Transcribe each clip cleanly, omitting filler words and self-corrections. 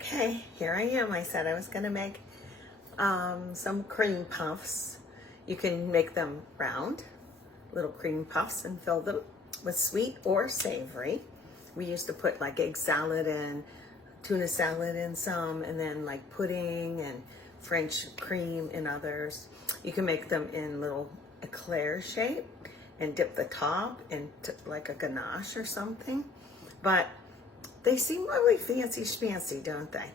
Okay, here I am. I said I was going to make some cream puffs. You can make them round, little cream puffs, and fill them with sweet or savory. We used to put like egg salad and tuna salad in some, and then like pudding and French cream in others. You can make them in little eclair shape and dip the top into like a ganache or something. But they seem really fancy schmancy, don't they?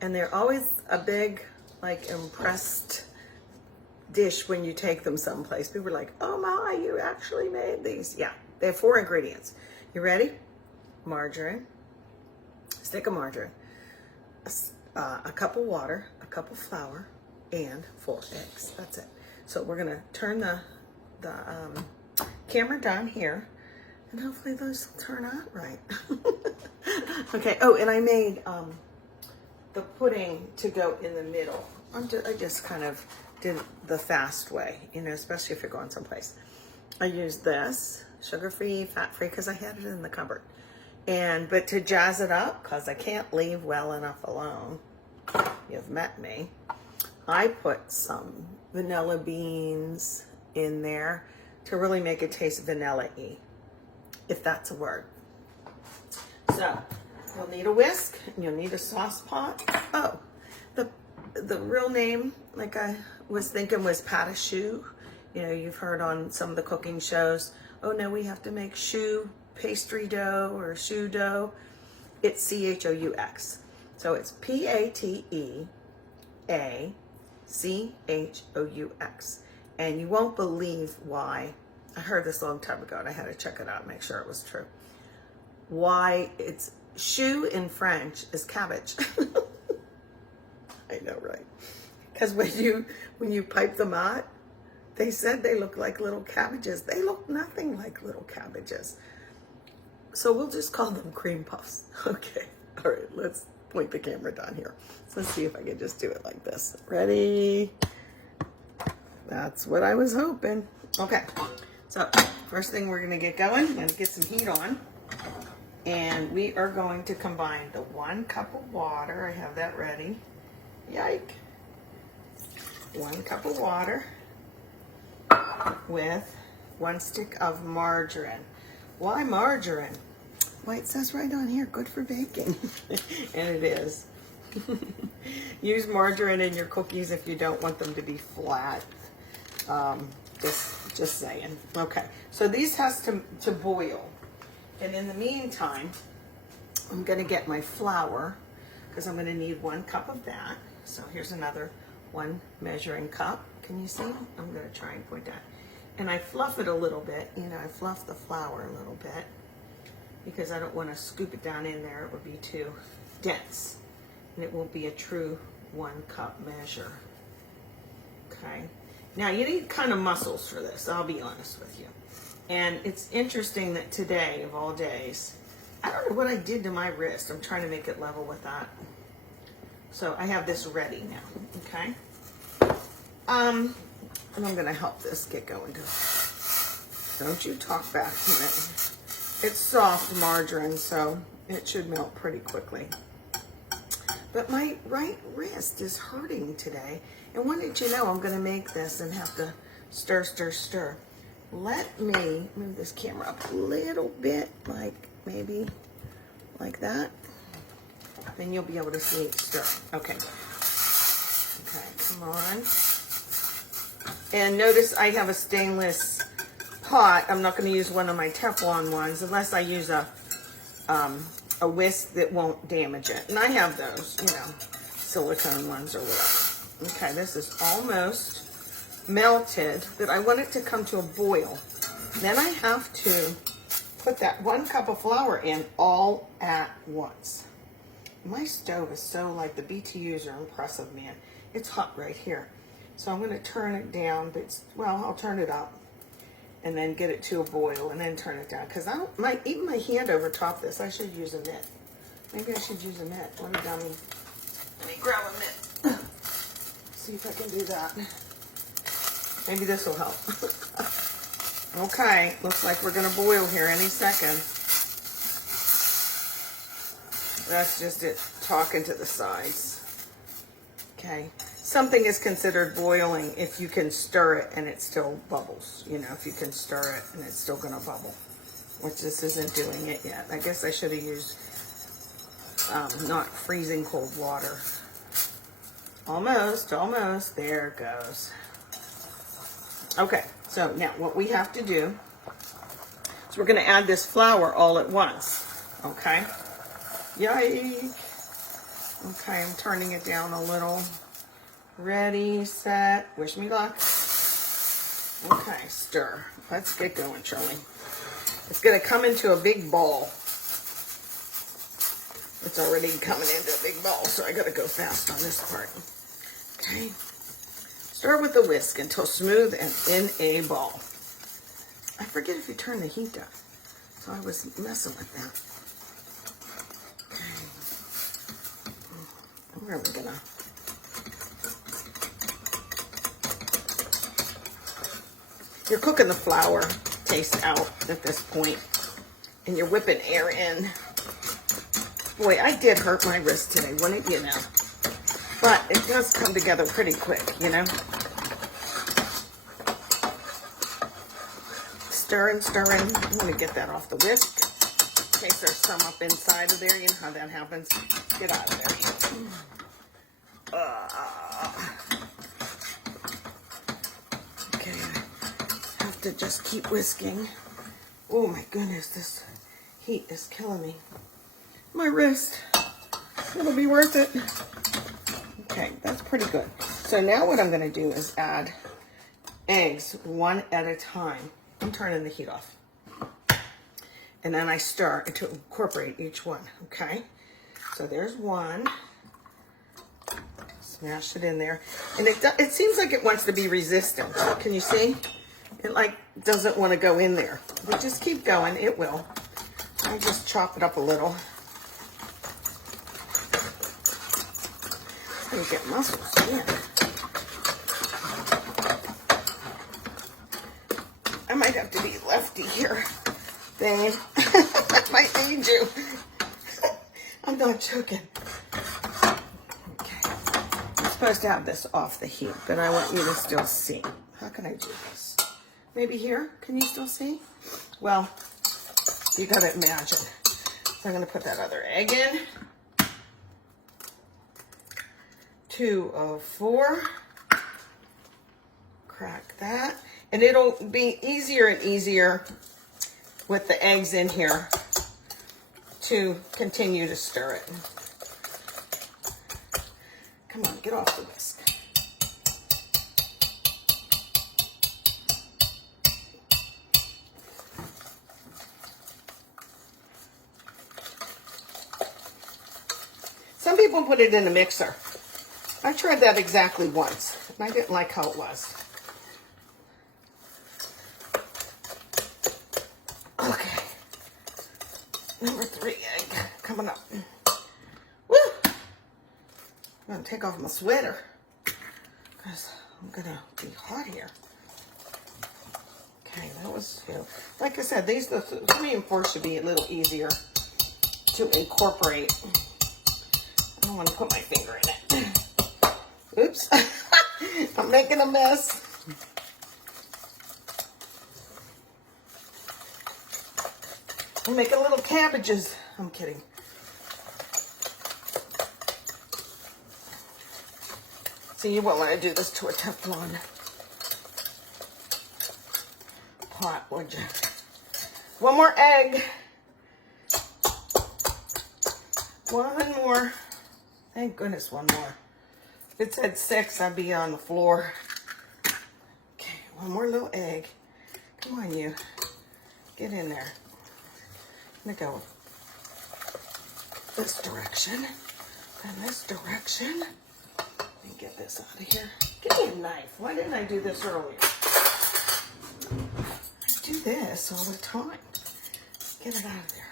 And they're always a big, like, impressed dish when you take them someplace. People are like, oh my, you actually made these. Yeah, they have 4 ingredients. You ready? Margarine, stick of margarine, a cup of water, a cup of flour, and 4 eggs. That's it. So we're gonna turn the camera down here, and hopefully those turn out right. Okay, oh, and I made the pudding to go in the middle. I just kind of did the fast way, you know, especially if you're going someplace. I used this, sugar-free, fat-free, because I had it in the cupboard. But to jazz it up, because I can't leave well enough alone, you've met me, I put some vanilla beans in there to really make it taste vanilla-y, if that's a word. So, you'll need a whisk, and you'll need a sauce pot. Oh, the real name, like I was thinking, was Pate. You know, you've heard on some of the cooking shows, oh no, we have to make choux pastry dough or choux dough. It's C-H-O-U-X. So it's P-A-T-E-A-C-H-O-U-X. And you won't believe why. I heard this a long time ago, and I had to check it out and make sure it was true. Why it's choux in French is cabbage. I know, right? Because when you pipe them out, they said they look like little cabbages. They look nothing like little cabbages. So we'll just call them cream puffs. Okay. All right, let's point the camera down here. So let's see if I can just do it like this. Ready? That's what I was hoping. Okay. So first thing we're going to get going, I'm going to get some heat on. And we are going to combine the 1 cup of water. I have that ready. Yike. 1 cup of water with 1 stick of margarine. Why margarine? Well, it says right on here, good for baking. And it is. Use margarine in your cookies if you don't want them to be flat. Just saying. Okay, so these has to boil. And in the meantime, I'm gonna get my flour, because I'm gonna need 1 cup of that. So here's another 1 measuring cup. Can you see? I'm gonna try and point that. And I fluff it a little bit. You know, I fluff the flour a little bit because I don't want to scoop it down in there. It would be too dense. And it won't be a true 1 cup measure. Okay. Now you need kind of muscles for this, I'll be honest with you. And it's interesting that today, of all days, I don't know what I did to my wrist. I'm trying to make it level with that. So I have this ready now, okay? And I'm gonna help this get going too. Don't you talk back to me. It's soft margarine, so it should melt pretty quickly. But my right wrist is hurting today. And when did you know I'm gonna make this and have to stir, stir, stir? Let me move this camera up a little bit, like maybe like that. Then you'll be able to see it stir. Okay. Okay, come on. And notice I have a stainless pot. I'm not going to use one of my Teflon ones unless I use a whisk that won't damage it. And I have those, you know, silicone ones or whatever. Okay, this is almost melted, but I want it to come to a boil. Then I have to put that 1 cup of flour in all at once. My stove is so, like, the BTUs are impressive, man. It's hot right here. So I'm going to turn it down, but, well, I'll turn it up and then get it to a boil and then turn it down. Because even my hand over top this, I should use a mitt. Maybe I should use a mitt. Let me grab a mitt. See if I can do that. Maybe this will help. Okay, looks like we're going to boil here any second. That's just it talking to the sides. Okay. Something is considered boiling if you can stir it and it still bubbles. You know, if you can stir it and it's still going to bubble, which this isn't doing it yet. I guess I should have used not freezing cold water. Almost, almost. There it goes. Okay, so now what we have to do is we're going to add this flour all at once. Okay. Yay. Okay, I'm turning it down a little. Ready, set, wish me luck. Okay, stir. Let's get going, Shirley. It's going to come into a big ball. It's already coming into a big ball, so I got to go fast on this part. Okay. Stir with the whisk until smooth and in a ball. I forget if you turn the heat down, so I was messing with that. Okay. Where are we gonna? You're cooking the flour taste out at this point, and you're whipping air in. Boy, I did hurt my wrist today, wouldn't you know? But it does come together pretty quick, you know? Stirring, stirring. I'm going to get that off the whisk in case there's some up inside of there. You know how that happens. Get out of there. Okay, I have to just keep whisking. Oh my goodness, this heat is killing me. My wrist. It'll be worth it. Okay, that's pretty good. So now what I'm going to do is add eggs one at a time. I'm turning the heat off. And then I stir to incorporate each one, okay? So there's one. Smash it in there. And it seems like it wants to be resistant. Can you see? It like doesn't want to go in there. But just keep going, it will. I just chop it up a little. And get muscles, yeah. I might have to be lefty here, Dane. I might need you. I'm not joking. Okay. I'm supposed to have this off the heat, but I want you to still see. How can I do this? Maybe here? Can you still see? Well, you gotta imagine. So I'm gonna put that other egg in. 2 of 4. Crack that. And it'll be easier and easier with the eggs in here to continue to stir it. Come on, get off the whisk. Some people put it in a mixer. I tried that exactly once. I didn't like how it was. Okay. Number 3 egg coming up. Woo! I'm going to take off my sweater because I'm going to be hot here. Okay, that was, you know, like I said, these the 3 and 4 should be a little easier to incorporate. I don't want to put my finger in it. Oops, I'm making a mess. I'm making little cabbages. I'm kidding. See, you won't want to do this to a Teflon pot, would you? One more egg. One more. Thank goodness, one more. If it said 6, I'd be on the floor. Okay, one more little egg. Come on, you. Get in there. I'm gonna go this direction and this direction. Let me get this out of here. Give me a knife. Why didn't I do this earlier? I do this all the time. Get it out of there.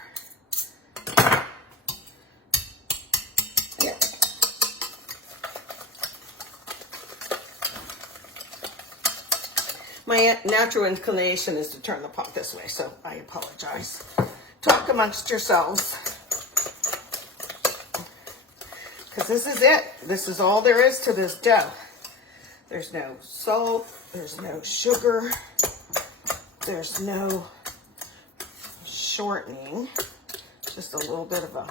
There. My natural inclination is to turn the pot this way, so I apologize. Talk amongst yourselves. because this is it. This is all there is to this dough. There's no salt, there's no sugar, there's no shortening, just a little bit of a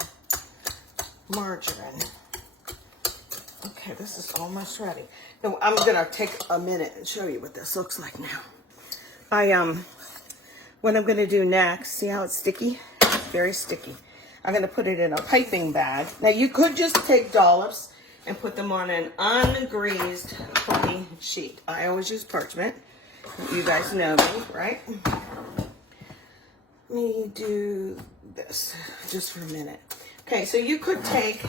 margarine. Okay, this is almost ready. Now, I'm gonna take a minute and show you what this looks like now. What I'm gonna do next, see how it's sticky? It's very sticky. I'm gonna put it in a piping bag. Now you could just take dollops and put them on an ungreased cookie sheet. I always use parchment. You guys know me, right? Let me do this just for a minute. Okay, so you could take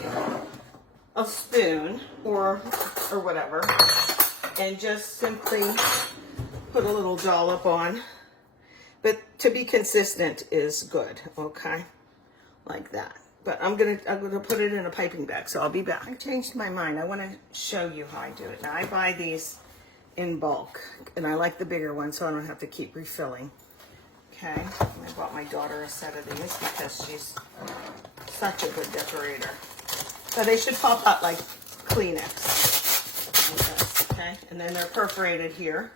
a spoon or whatever and just simply put a little dollop on. But to be consistent is good, okay? Like that. But I'm gonna put it in a piping bag, so I'll be back. I changed my mind. I want to show you how I do it. Now I buy these in bulk, and I like the bigger ones, so I don't have to keep refilling. Okay, and I bought my daughter a set of these because she's such a good decorator. So they should pop up like Kleenex. Like this, okay, and then they're perforated here.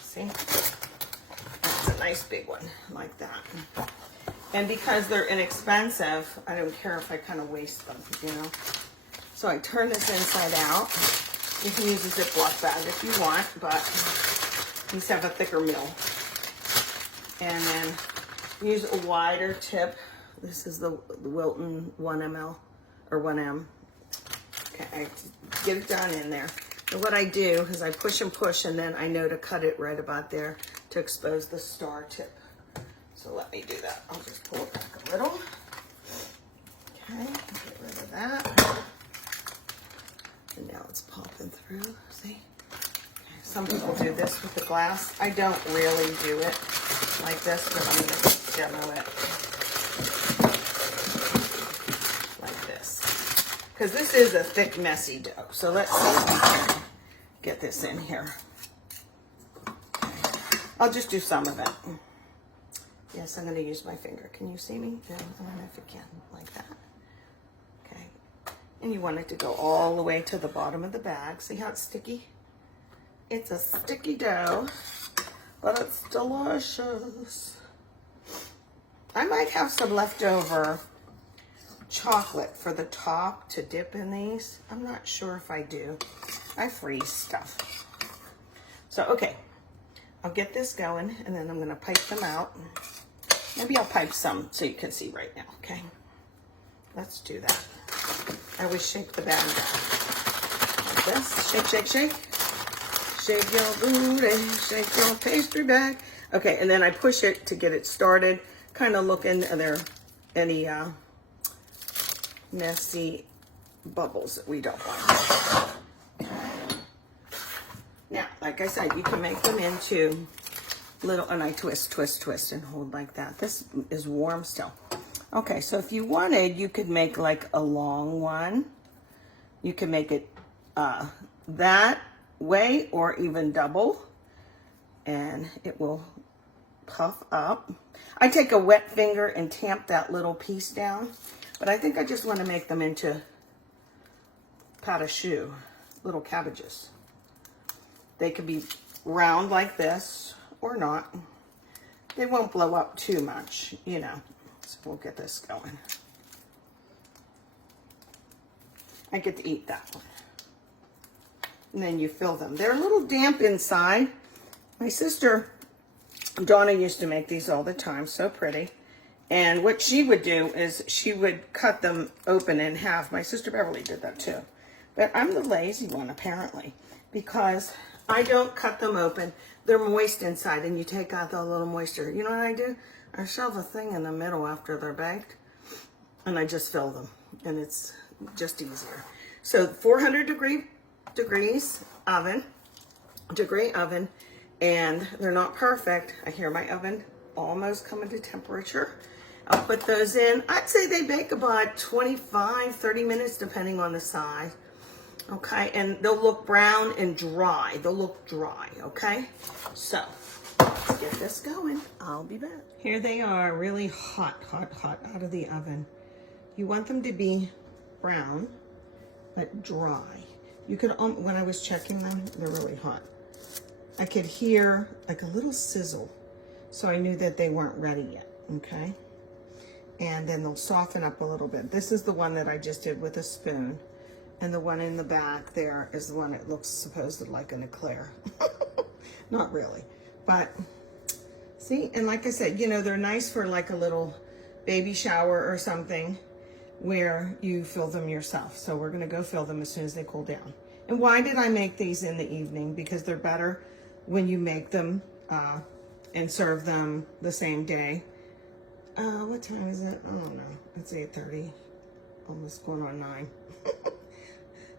See, that's a nice big one like that. And because they're inexpensive, I don't care if I kind of waste them, you know. So I turn this inside out. You can use a Ziploc bag if you want, but these have a thicker mill. And then use a wider tip. This is the Wilton 1 ml or 1M. Okay, I get it down in there. And what I do is I push and push, and then I know to cut it right about there to expose the star tip. So let me do that. I'll just pull it back a little. Okay, get rid of that. And now it's popping through, see? Okay, some people do this with the glass. I don't really do it like this, but I'm gonna demo it like this. Because this is a thick, messy dough. So let's see if we can get this in here. Okay. I'll just do some of it. Yes, I'm going to use my finger. Can you see me? Yeah, I don't know if you can, like that. Okay. And you want it to go all the way to the bottom of the bag. See how it's sticky? It's a sticky dough, but it's delicious. I might have some leftover chocolate for the top to dip in these. I'm not sure if I do. I freeze stuff. So, okay. I'll get this going, and then I'm going to pipe them out. Maybe I'll pipe some so you can see right now, okay? Let's do that. I always shake the bag like this. Shake, shake, shake. Shake your booty, shake your pastry bag. Okay, and then I push it to get it started. Kind of looking, are there any messy bubbles that we don't want? Now, like I said, you can make them into little, and I twist, twist, twist, and hold like that. This is warm still. Okay, so if you wanted, you could make like a long one. You can make it that way or even double, and it will puff up. I take a wet finger and tamp that little piece down, but I think I just want to make them into pate choux, little cabbages. They could be round like this or not. They won't blow up too much, you know. So we'll get this going. I get to eat that one. And then you fill them. They're a little damp inside. My sister, Donna, used to make these all the time. So pretty. And what she would do is she would cut them open in half. My sister Beverly did that too. But I'm the lazy one, apparently, because I don't cut them open. They're moist inside, and you take out the little moisture. You know what I do? I shove a thing in the middle after they're baked, and I just fill them, and it's just easier. So 400 degrees oven, and they're not perfect. I hear my oven almost coming to temperature. I'll put those in. I'd say they bake about 25, 30 minutes, depending on the size. Okay, and they'll look brown and dry. They'll look dry, okay? So, let's get this going. I'll be back. Here they are, really hot, hot, hot out of the oven. You want them to be brown. but dry. You could, when I was checking them, they're really hot. I could hear like a little sizzle. So I knew that they weren't ready yet, okay? And then they'll soften up a little bit. This is the one that I just did with a spoon. And the one in the back there is the one that looks supposed like an eclair. Not really, but see, and like I said, you know, they're nice for like a little baby shower or something where you fill them yourself. So we're gonna go fill them as soon as they cool down. And why did I make these in the evening? Because they're better when you make them and serve them the same day. What time is it? I don't know. It's 8:30, almost going on 9.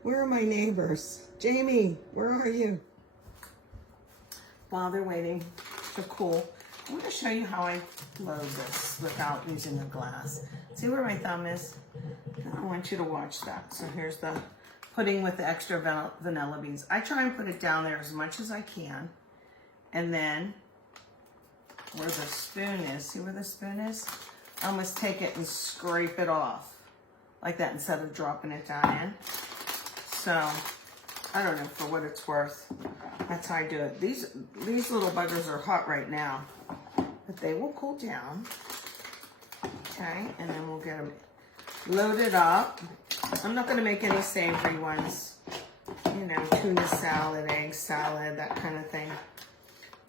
Where are my neighbors? Jamie, where are you? While they're waiting to cool, I'm going to show you how I load this without using the glass. See where my thumb is? I want you to watch that. So here's the pudding with the extra vanilla beans. I try and put it down there as much as I can. And then where the spoon is, see where the spoon is? I almost take it and scrape it off like that instead of dropping it down in. So, I don't know, for what it's worth, that's how I do it. These little buggers are hot right now, but they will cool down. Okay, and then we'll get them loaded up. I'm not going to make any savory ones, you know, tuna salad, egg salad, that kind of thing.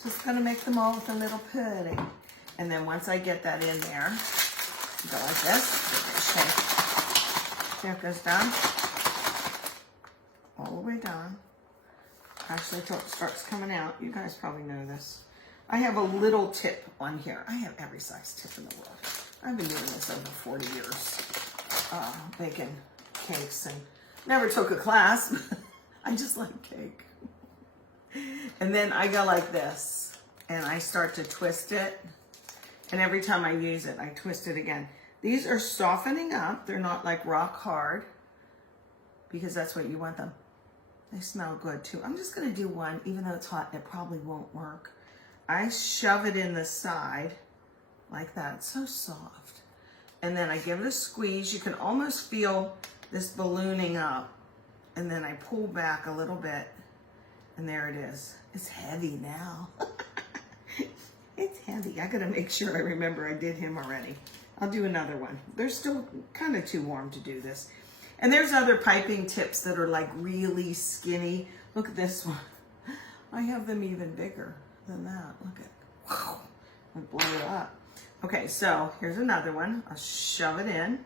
Just going to make them all with a little pudding. And then once I get that in there, go like this. Shake. There it goes down. All the way down. Actually, until it starts coming out. You guys probably know this. I have a little tip on here. I have every size tip in the world. I've been doing this over 40 years. Making cakes and never took a class. I just like cake. And then I go like this. And I start to twist it. And every time I use it, I twist it again. These are softening up. They're not like rock hard. Because that's what you want them. They smell good too. I'm just gonna do one, even though it's hot, it probably won't work. I shove it in the side like that. It's so soft. And then I give it a squeeze. You can almost feel this ballooning up. And then I pull back a little bit. And there it is. It's heavy now. It's heavy. I gotta make sure I remember I did him already. I'll do another one. They're still kind of too warm to do this. And there's other piping tips that are like really skinny. Look at this one. I have them even bigger than that. Look at, wow, I blow it up. Okay, so here's another one. I'll shove it in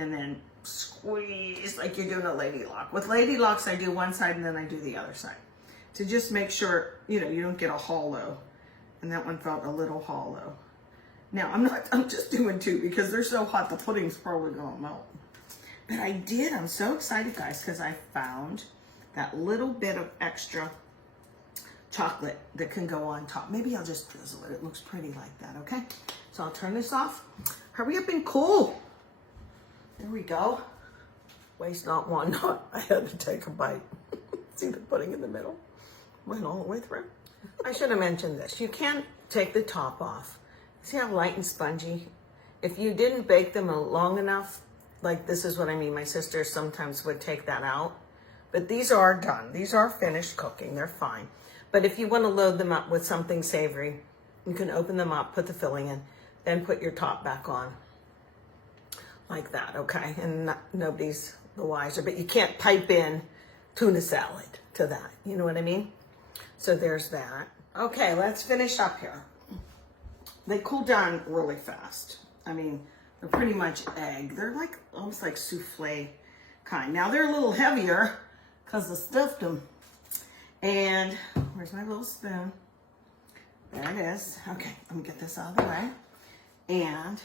and then squeeze like you're doing a lady lock. With lady locks, I do one side and then I do the other side to just make sure, you know, you don't get a hollow. And that one felt a little hollow. Now, I'm just doing two because they're so hot, the pudding's probably gonna melt. But I did, I'm so excited, guys, because I found that little bit of extra chocolate that can go on top. Maybe I'll just drizzle it. It looks pretty like that, okay? So I'll turn this off. Hurry up and cool. There we go. Waste not, want not. I had to take a bite. See the pudding in the middle? Went all the way through. I should have mentioned this. You can take the top off. See how light and spongy? If you didn't bake them long enough, like this is what I mean. My sister sometimes would take that out. But these are done. These are finished cooking. They're fine. But if you want to load them up with something savory, you can open them up, put the filling in, then put your top back on. Like that, okay? And nobody's the wiser. But you can't pipe in tuna salad to that. You know what I mean? So there's that. Okay, let's finish up here. They cool down really fast. I mean, they're pretty much egg. They're like almost like souffle kind. Now they're a little heavier because I stuffed them. And where's my little spoon? There it is. Okay, I'm gonna get this out of the way. And,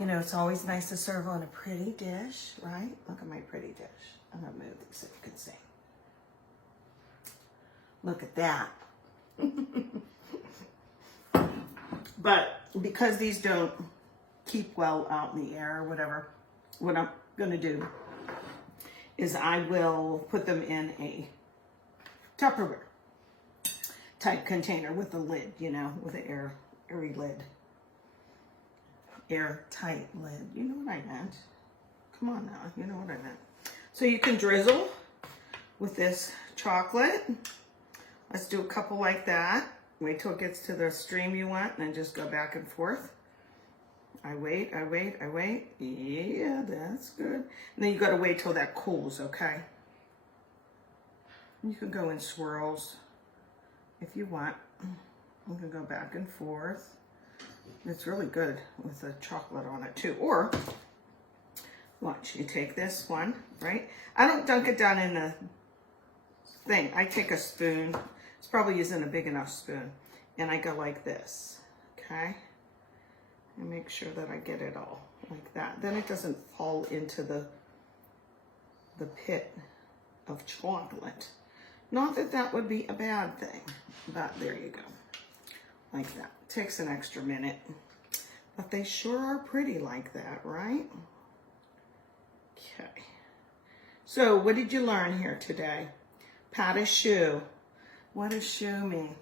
you know, it's always nice to serve on a pretty dish, right? Look at my pretty dish. I'm gonna move these so you can see. Look at that. But because these don't keep well out in the air or whatever, what I'm gonna do is I will put them in a Tupperware type container with a lid, you know, with an airy lid. Airtight lid. You know what I meant. Come on now, you know what I meant. So you can drizzle with this chocolate. Let's do a couple like that. Wait till it gets to the stream you want, and then just go back and forth. I wait. Yeah, that's good. And then you gotta wait till that cools, okay? You can go in swirls if you want. You can go back and forth. It's really good with the chocolate on it too. Or, watch, you take this one, right? I don't dunk it down in a thing. I take a spoon. It's probably isn't a big enough spoon. And I go like this, okay? And make sure that I get it all like that. Then it doesn't fall into the pit of chocolate. Not that that would be a bad thing, but there you go. Like that. Takes an extra minute. But they sure are pretty like that, right? Okay. So what did you learn here today? Pate shoe. What does shoe mean?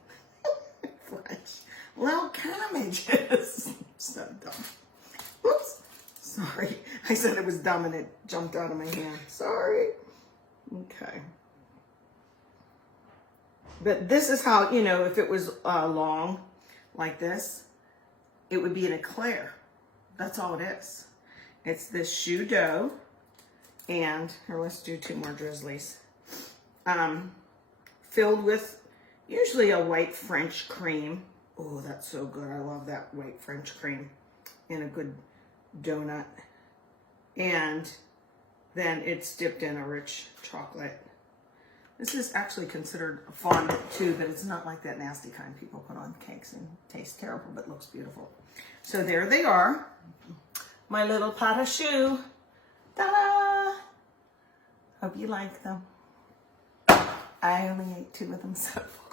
French. Little camages. So dumb. Whoops. Sorry. I said it was dumb and it jumped out of my hand. Sorry. Okay. But this is how, you know, if it was long like this, it would be an eclair. That's all it is. It's this shoe dough. And, here, let's do 2 more drizzlies. Filled with usually a white French cream. Oh, that's so good. I love that white French cream in a good donut. And then it's dipped in a rich chocolate. This is actually considered fondant too, but it's not like that nasty kind people put on cakes and tastes terrible, but looks beautiful. So there they are. My little pate choux. Ta-da! Hope you like them. I only ate 2 of them so far.